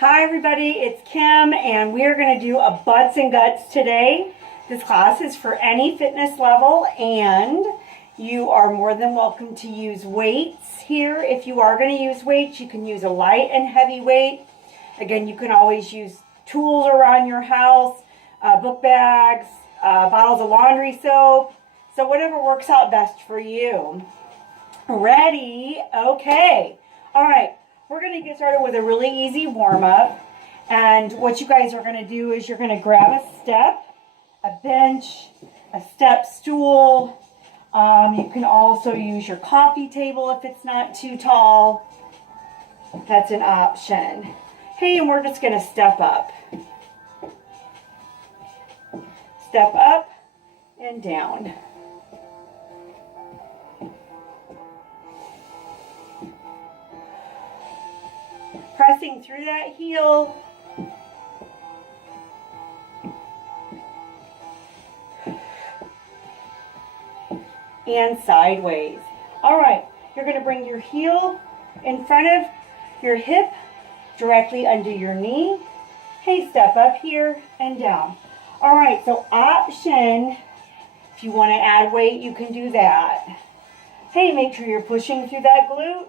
Hi everybody, it's Kim and we're going to do a butts and guts today. This class is for any fitness level and you are more than welcome to use weights here. If you are going to use weights, you can use a light and heavy weight. Again, you can always use tools around your house, book bags, bottles of laundry soap, so whatever works out best for you. Ready? Okay. All right. We're going to get started with a really easy warm-up. And what you guys are going to do is you're going to grab a step, a bench, a step stool. You can also use your coffee table if it's not too tall. That's an option. Hey, and we're just going to step up. Step up and down. Pressing through that heel. And sideways. All right, you're going to bring your heel in front of your hip, directly under your knee. Hey, step up here and down. All right, so option, if you want to add weight, you can do that. Hey, make sure you're pushing through that glute.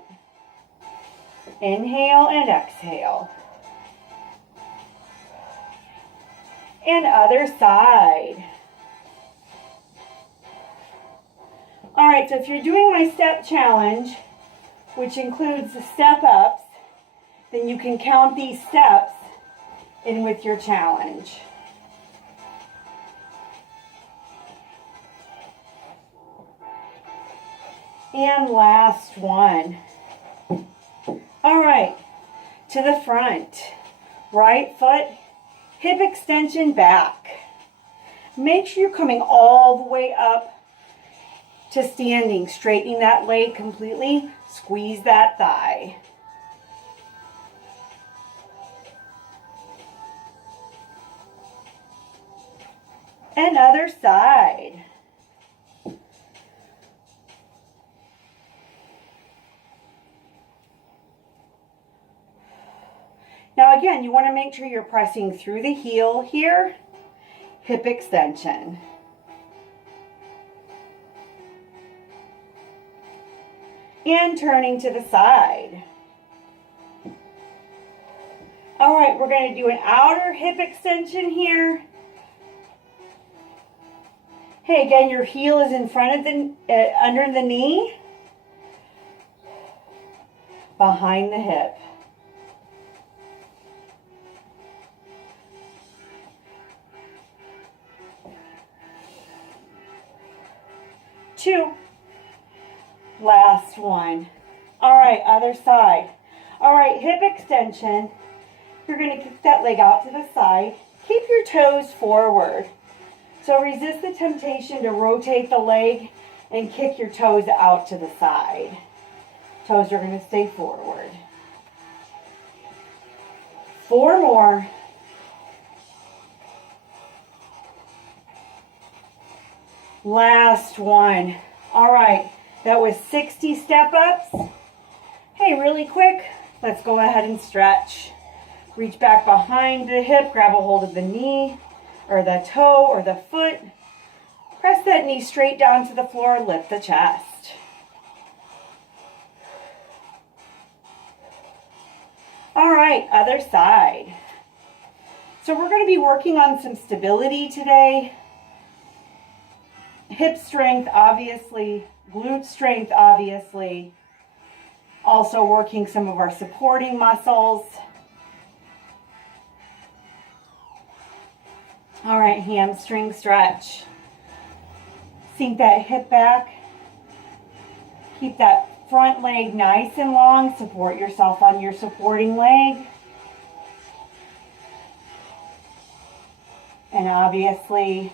Inhale and exhale. And other side. All right, so if you're doing my step challenge, which includes the step ups, then you can count these steps in with your challenge. And last one. All right, to the front. Right foot, hip extension back. Make sure you're coming all the way up to standing, straightening that leg completely. Squeeze that thigh. And other side. Now again, you want to make sure you're pressing through the heel here, hip extension. And turning to the side. All right, we're going to do an outer hip extension here. Hey, again, your heel is in front of the, under the knee, behind the hip. Two. Last one. All right, other side. All right, hip extension. You're going to kick that leg out to the side. Keep your toes forward. So resist the temptation to rotate the leg and kick your toes out to the side. Toes are going to stay forward. 4 more. Last one. All right, that was 60 step ups. Hey, really quick, let's go ahead and stretch. Reach back behind the hip, grab a hold of the knee or the toe or the foot. Press that knee straight down to the floor, lift the chest. All right, other side. So we're going to be working on some stability today. Hip strength, obviously. Glute strength, obviously. Also working some of our supporting muscles. All right, hamstring stretch. Sink that hip back. Keep that front leg nice and long. Support yourself on your supporting leg. And obviously,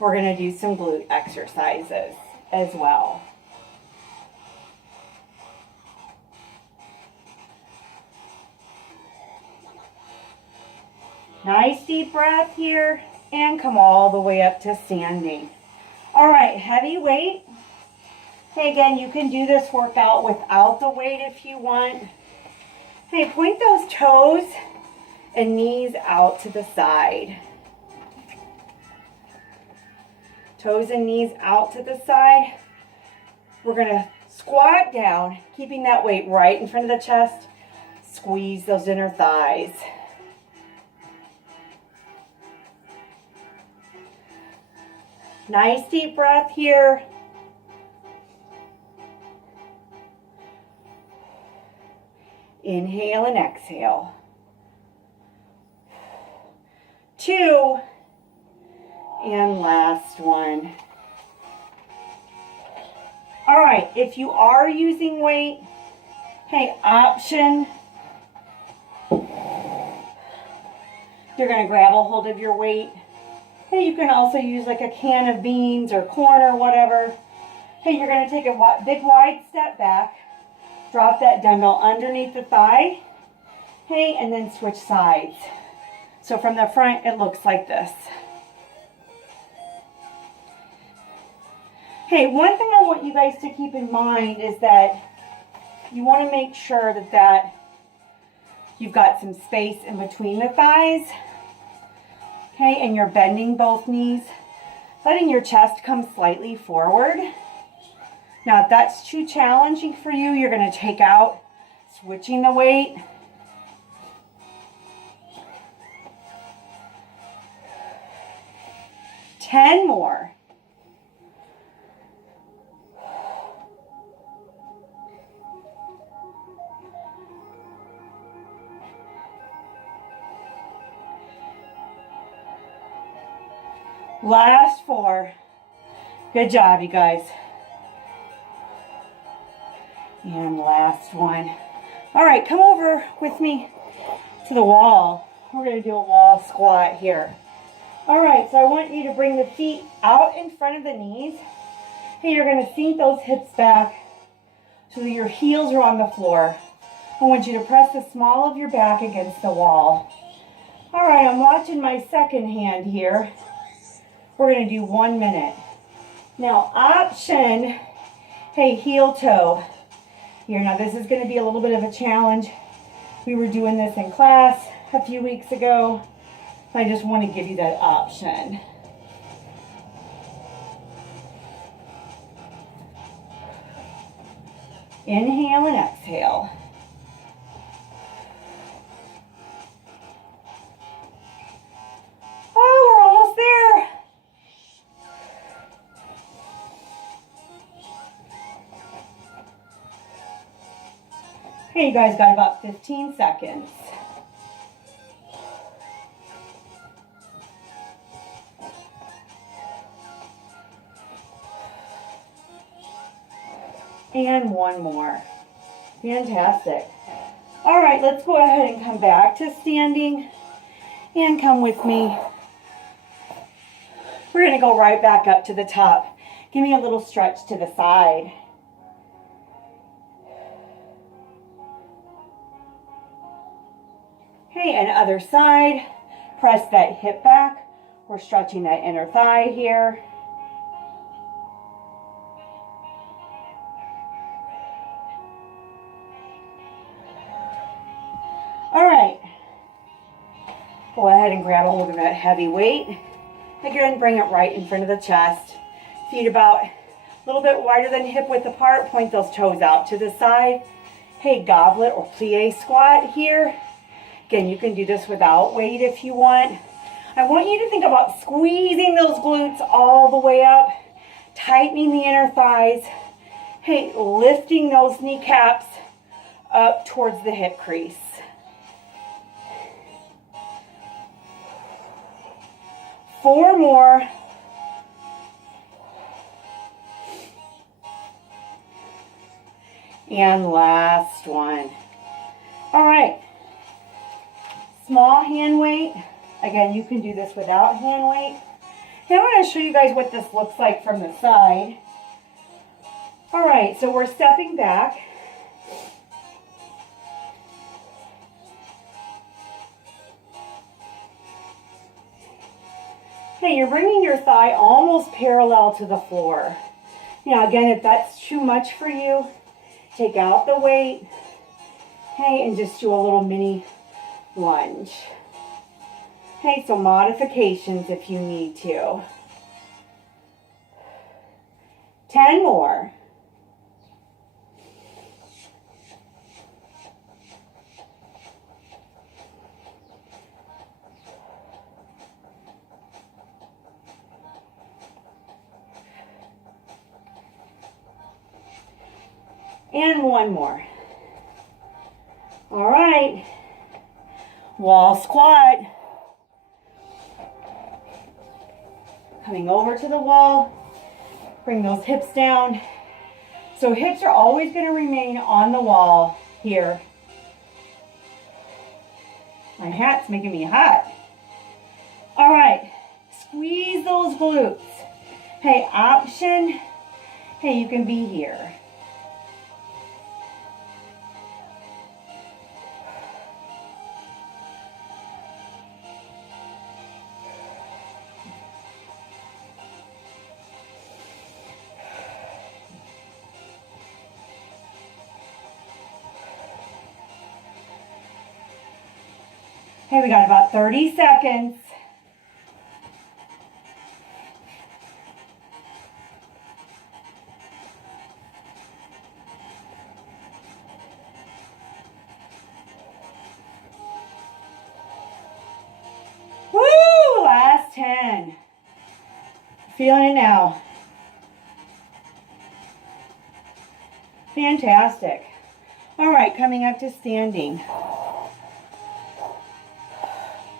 we're going to do some glute exercises as well. Nice deep breath here and come all the way up to standing. All right, heavy weight. Hey, again, you can do this workout without the weight if you want. Hey, point those toes and knees out to the side. Toes and knees out to the side. We're going to squat down, keeping that weight right in front of the chest. Squeeze those inner thighs. Nice deep breath here. Inhale and exhale. 2. And last one. All right, if you are using weight, hey, option. You're going to grab a hold of your weight. Hey, you can also use like a can of beans or corn or whatever. Hey, you're going to take a big wide step back. Drop that dumbbell underneath the thigh. Hey, and then switch sides. So from the front, it looks like this. Hey, one thing I want you guys to keep in mind is that you want to make sure that you've got some space in between the thighs. Okay, and you're bending both knees, letting your chest come slightly forward. Now, if that's too challenging for you, you're going to take out, switching the weight. Ten more. Last 4. Good job, you guys. And last one. All right, come over with me to the wall. We're going to do a wall squat here. All right, so I want you to bring the feet out in front of the knees. Hey, you're going to sink those hips back so that your heels are on the floor. I want you to press the small of your back against the wall. All right, I'm watching my second hand here. We're going to do 1 minute. Now, option, hey, heel toe here. Now, this is going to be a little bit of a challenge. We were doing this in class a few weeks ago. I just want to give you that option. Inhale and exhale. Oh, we're almost there. Okay, you guys got about 15 seconds. And one more. Fantastic. All right, let's go ahead and come back to standing. And come with me. We're going to go right back up to the top. Give me a little stretch to the side. Okay, and other side. Press that hip back. We're stretching that inner thigh here. All right. Go ahead and grab a hold of that heavy weight. Again, bring it right in front of the chest. Feet about a little bit wider than hip width apart. Point those toes out to the side. Hey, goblet or plie squat here. Again, you can do this without weight if you want. I want you to think about squeezing those glutes all the way up, tightening the inner thighs. Hey, lifting those kneecaps up towards the hip crease. Four more. And last one. All right. Small hand weight. Again, you can do this without hand weight. And I'm going to show you guys what this looks like from the side. All right, so we're stepping back. Okay, you're bringing your thigh almost parallel to the floor. Now, again, if that's too much for you, take out the weight. Okay, and just do a little mini lunge. Okay, so modifications if you need to. 10 more. And one more. All right. Wall squat. Coming over to the wall. Bring those hips down. So hips are always going to remain on the wall here. My hat's making me hot. All right. Squeeze those glutes. Hey, option. Hey, you can be here. Okay, we got about 30 seconds. Woo! Last 10. Feeling it now. Fantastic. All right, coming up to standing.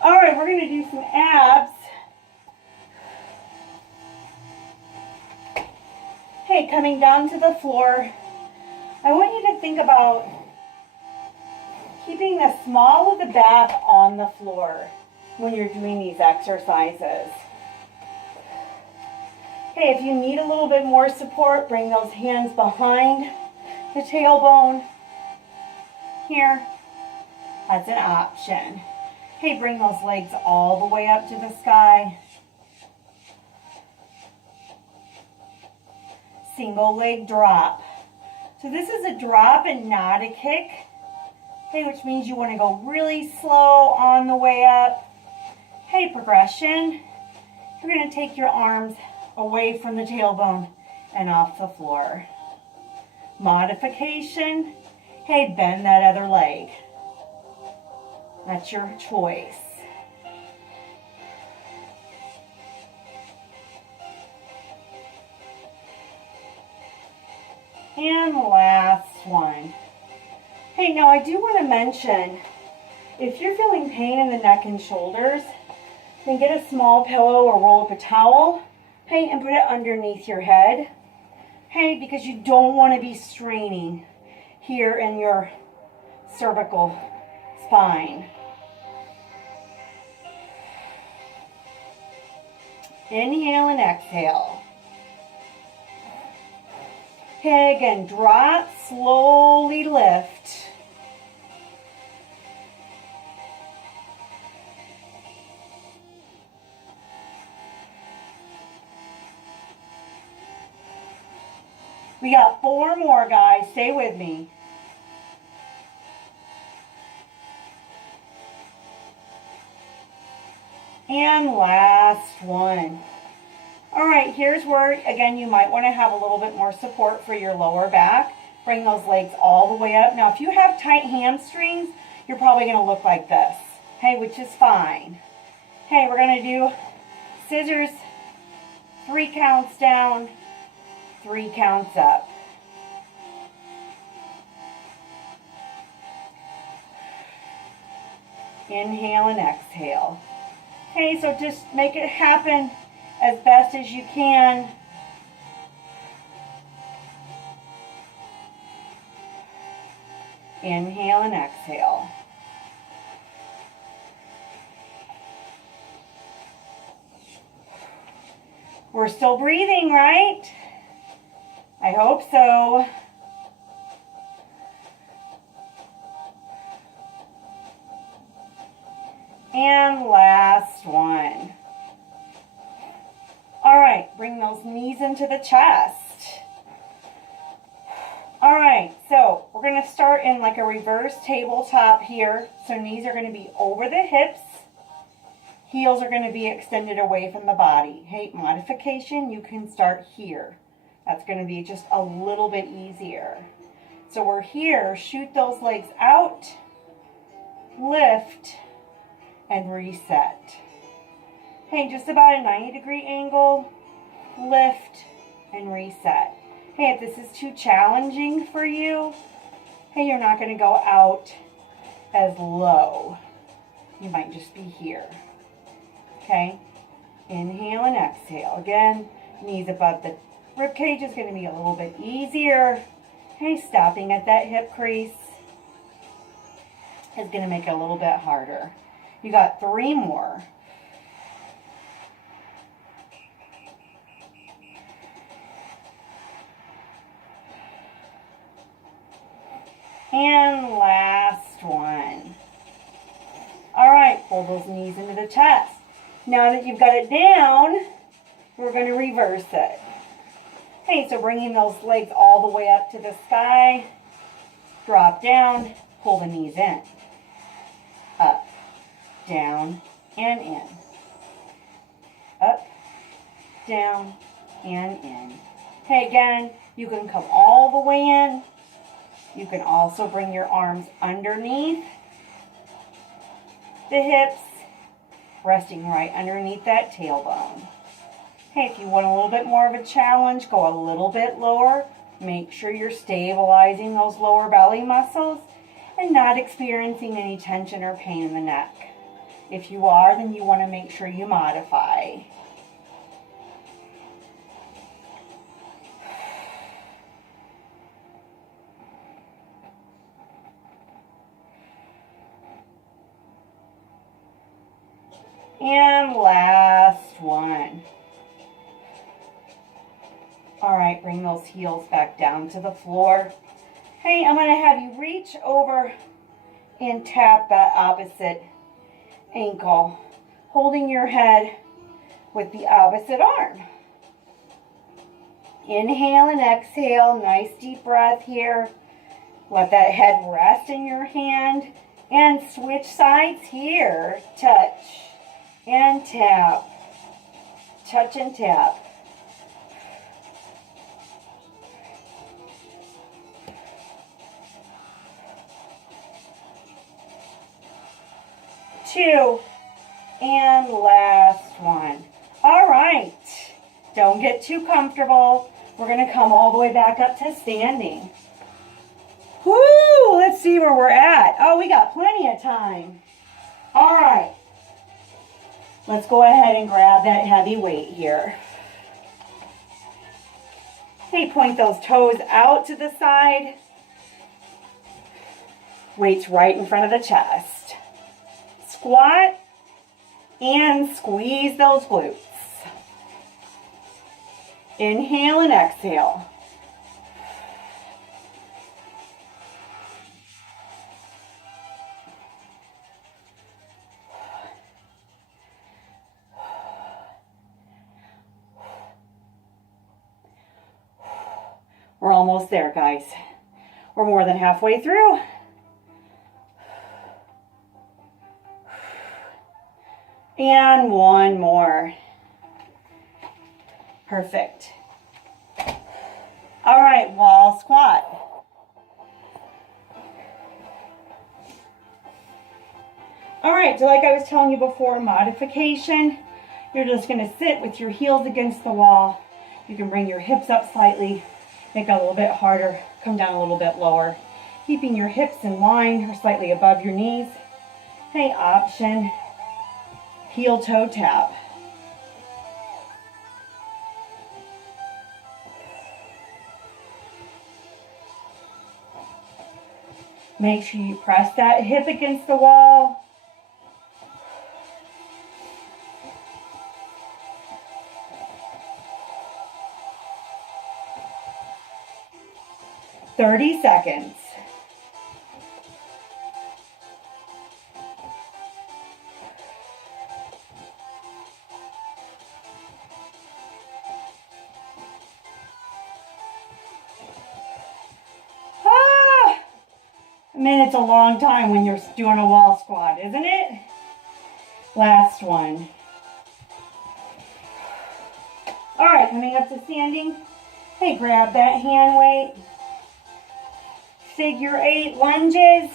All right, we're going to do some abs. Hey, coming down to the floor, I want you to think about keeping the small of the back on the floor when you're doing these exercises. Okay, if you need a little bit more support, bring those hands behind the tailbone here. That's an option. Okay, bring those legs all the way up to the sky. Single leg drop. So this is a drop and not a kick. Okay, which means you want to go really slow on the way up. Okay, progression. You're going to take your arms away from the tailbone and off the floor. Modification. Hey, bend that other leg. That's your choice. And last one. Hey, now I do want to mention, if you're feeling pain in the neck and shoulders, then get a small pillow or roll up a towel, hey, and put it underneath your head. Hey, because you don't want to be straining here in your cervical spine. Inhale and exhale. Okay, again, drop, slowly lift. We got 4 more, guys. Stay with me. And last one. All right, here's where, again, you might want to have a little bit more support for your lower back. Bring those legs all the way up. Now, if you have tight hamstrings, you're probably going to look like this, okay, which is fine. Okay, we're going to do scissors, 3 counts down, 3 counts up. Inhale and exhale. Okay, so just make it happen as best as you can. Inhale and exhale. We're still breathing, right? I hope so. And last one. All right, bring those knees into the chest. All right, so we're going to start in like a reverse tabletop here. So knees are going to be over the hips Heels are going to be extended away from the body. Hey, modification, you can start here. That's going to be just a little bit easier. So we're here, shoot those legs out, lift, and reset. Hey, just about a 90-degree angle, lift, and reset. Hey, if this is too challenging for you, hey, you're not going to go out as low. You might just be here. Okay? Inhale and exhale. Again, knees above the rib cage is going to be a little bit easier. Okay, stopping at that hip crease is going to make it a little bit harder. You got 3 more. And last one. All right, pull those knees into the chest. Now that you've got it down, we're going to reverse it. Okay, so bringing those legs all the way up to the sky, drop down, pull the knees in. Up, down, and in. Up, down, and in. Okay, again, you can come all the way in. You can also bring your arms underneath the hips, resting right underneath that tailbone. Okay, if you want a little bit more of a challenge, go a little bit lower. Make sure you're stabilizing those lower belly muscles and not experiencing any tension or pain in the neck. If you are, then you want to make sure you modify. And last one. All right, bring those heels back down to the floor. Hey, I'm going to have you reach over and tap that opposite ankle, holding your head with the opposite arm. Inhale and exhale, nice deep breath here. Let that head rest in your hand and switch sides here. Touch and tap, touch and tap. Two, and last one. All right, don't get too comfortable. We're going to come all the way back up to standing. Woo, let's see where we're at. Oh, we got plenty of time. All right, let's go ahead and grab that heavy weight here. Okay, point those toes out to the side. Weights right in front of the chest. Squat and squeeze those glutes. Inhale and exhale. We're almost there, guys. We're more than halfway through. And one more. Perfect. All right, wall squat. All right, so like I was telling you before, modification. You're just going to sit with your heels against the wall. You can bring your hips up slightly, make it a little bit harder, come down a little bit lower, keeping your hips in line or slightly above your knees. Hey, option. Heel toe tap. Make sure you press that hip against the wall. "30 seconds. A minute's a long time when you're doing a wall squat, isn't it? Last one. All right, coming up to standing. Hey, grab that hand weight. Figure 8 lunges.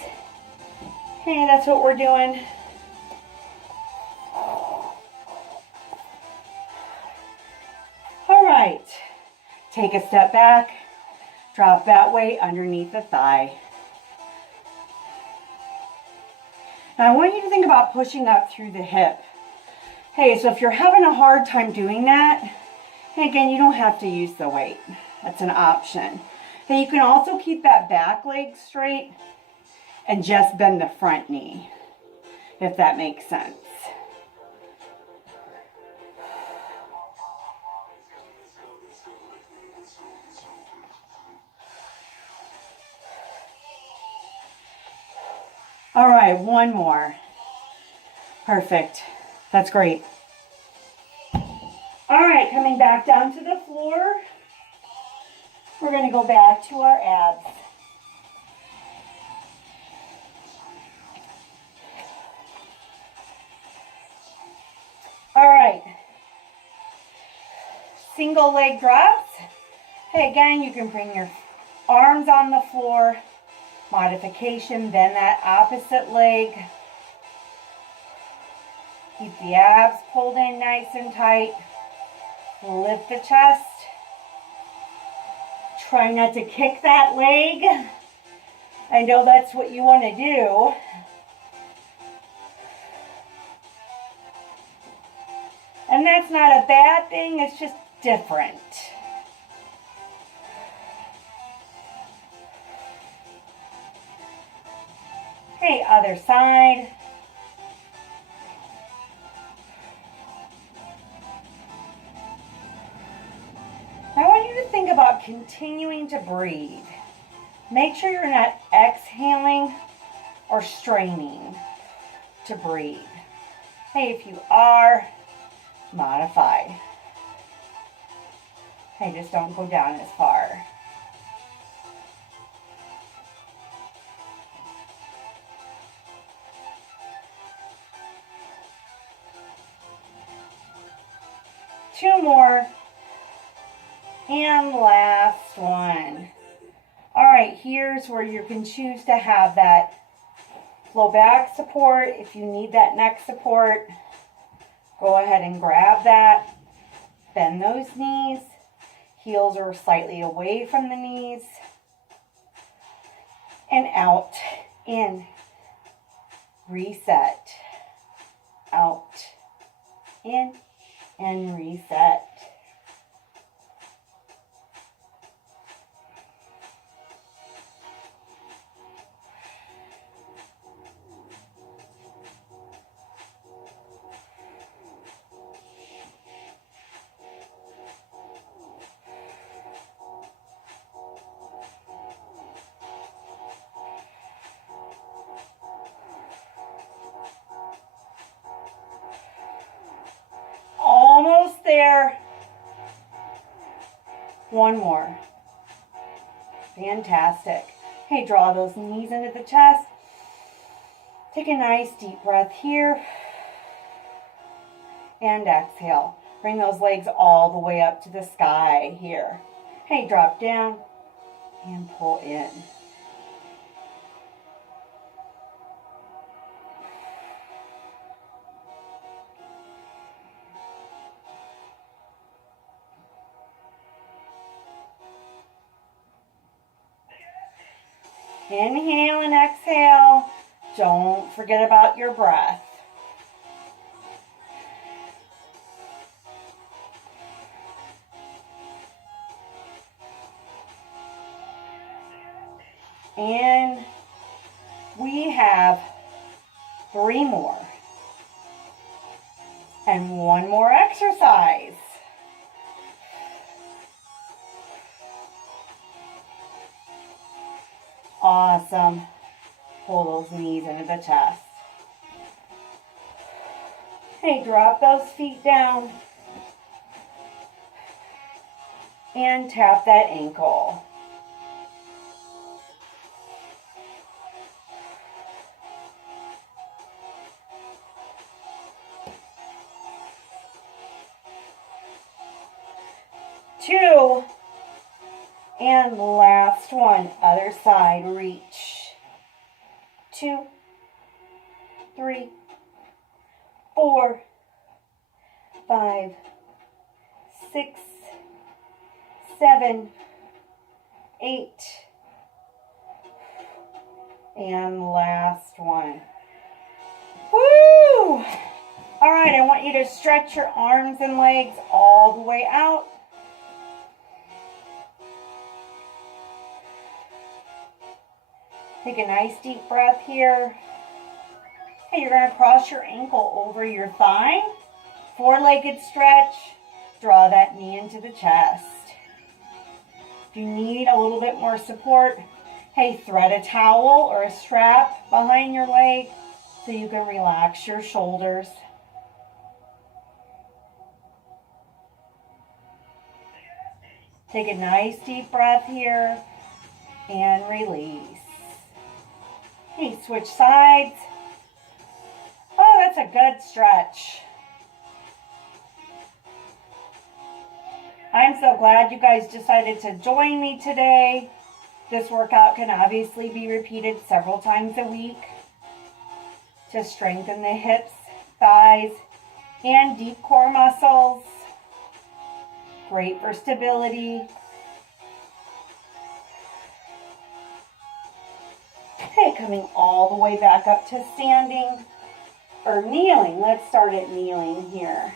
Hey, that's what we're doing. All right, take a step back. Drop that weight underneath the thigh. Now I want you to think about pushing up through the hip. Hey, so if you're having a hard time doing that, hey, again, you don't have to use the weight. That's an option. Hey, you can also keep that back leg straight and just bend the front knee, if that makes sense. All right, one more. Perfect. That's great. All right, coming back down to the floor. We're going to go back to our abs. All right. Single leg drops. Hey, again, you can bring your arms on the floor. Modification, bend that opposite leg. Keep the abs pulled in nice and tight. Lift the chest. Try not to kick that leg. I know that's what you want to do. And that's not a bad thing, it's just different. Okay, other side. I want you to think about continuing to breathe. Make sure you're not exhaling or straining to breathe. Hey, if you are, modify. Hey, just don't go down as far. Two more. And last one. All right, here's where you can choose to have that low back support. If you need that neck support, go ahead and grab that. Bend those knees. Heels are slightly away from the knees. And out, in, reset. Out, in, and reset. Almost there. One more. Fantastic. Hey, draw those knees into the chest. Take a nice deep breath here. And exhale. Bring those legs all the way up to the sky here. Hey, drop down and pull in. Inhale and exhale. Don't forget about your breath. And we have 3 more. And 1 more exercise. Awesome. Pull those knees into the chest. Hey, drop those feet down. And tap that ankle. 2, and last one, other side, reach. 2, 3, 4, 5, 6, 7, 8, and last one. Woo! All right, I want you to stretch your arms and legs all the way out. Take a nice deep breath here. Okay, you're going to cross your ankle over your thigh. Four-legged stretch. Draw that knee into the chest. If you need a little bit more support, hey, thread a towel or a strap behind your leg so you can relax your shoulders. Take a nice deep breath here and release. Hey, switch sides. Oh, that's a good stretch. I'm so glad you guys decided to join me today. This workout can obviously be repeated several times a week to strengthen the hips, thighs, and deep core muscles. Great for stability. Okay, coming all the way back up to standing or kneeling. Let's start at kneeling here.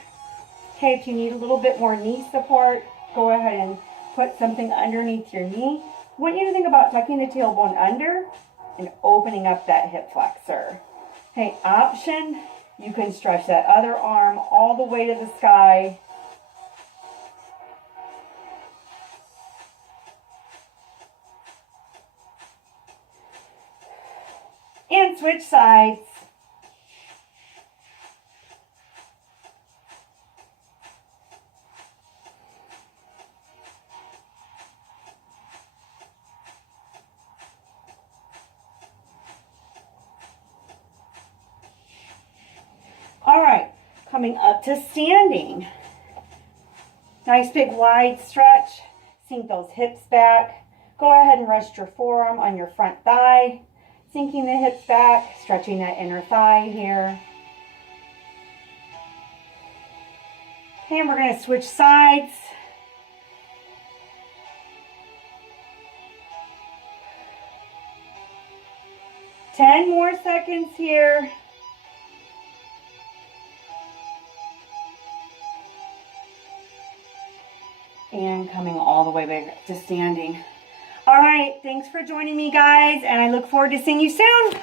Okay, if you need a little bit more knee support, go ahead and put something underneath your knee. I want you to think about tucking the tailbone under and opening up that hip flexor. Okay, option, you can stretch that other arm all the way to the sky. And switch sides. All right, coming up to standing. Nice big wide stretch. Sink those hips back. Go ahead and rest your forearm on your front thigh. Sinking the hips back, stretching that inner thigh here. Okay, and we're going to switch sides. Ten more seconds here. And coming all the way back to standing. All right, thanks for joining me, guys, and I look forward to seeing you soon.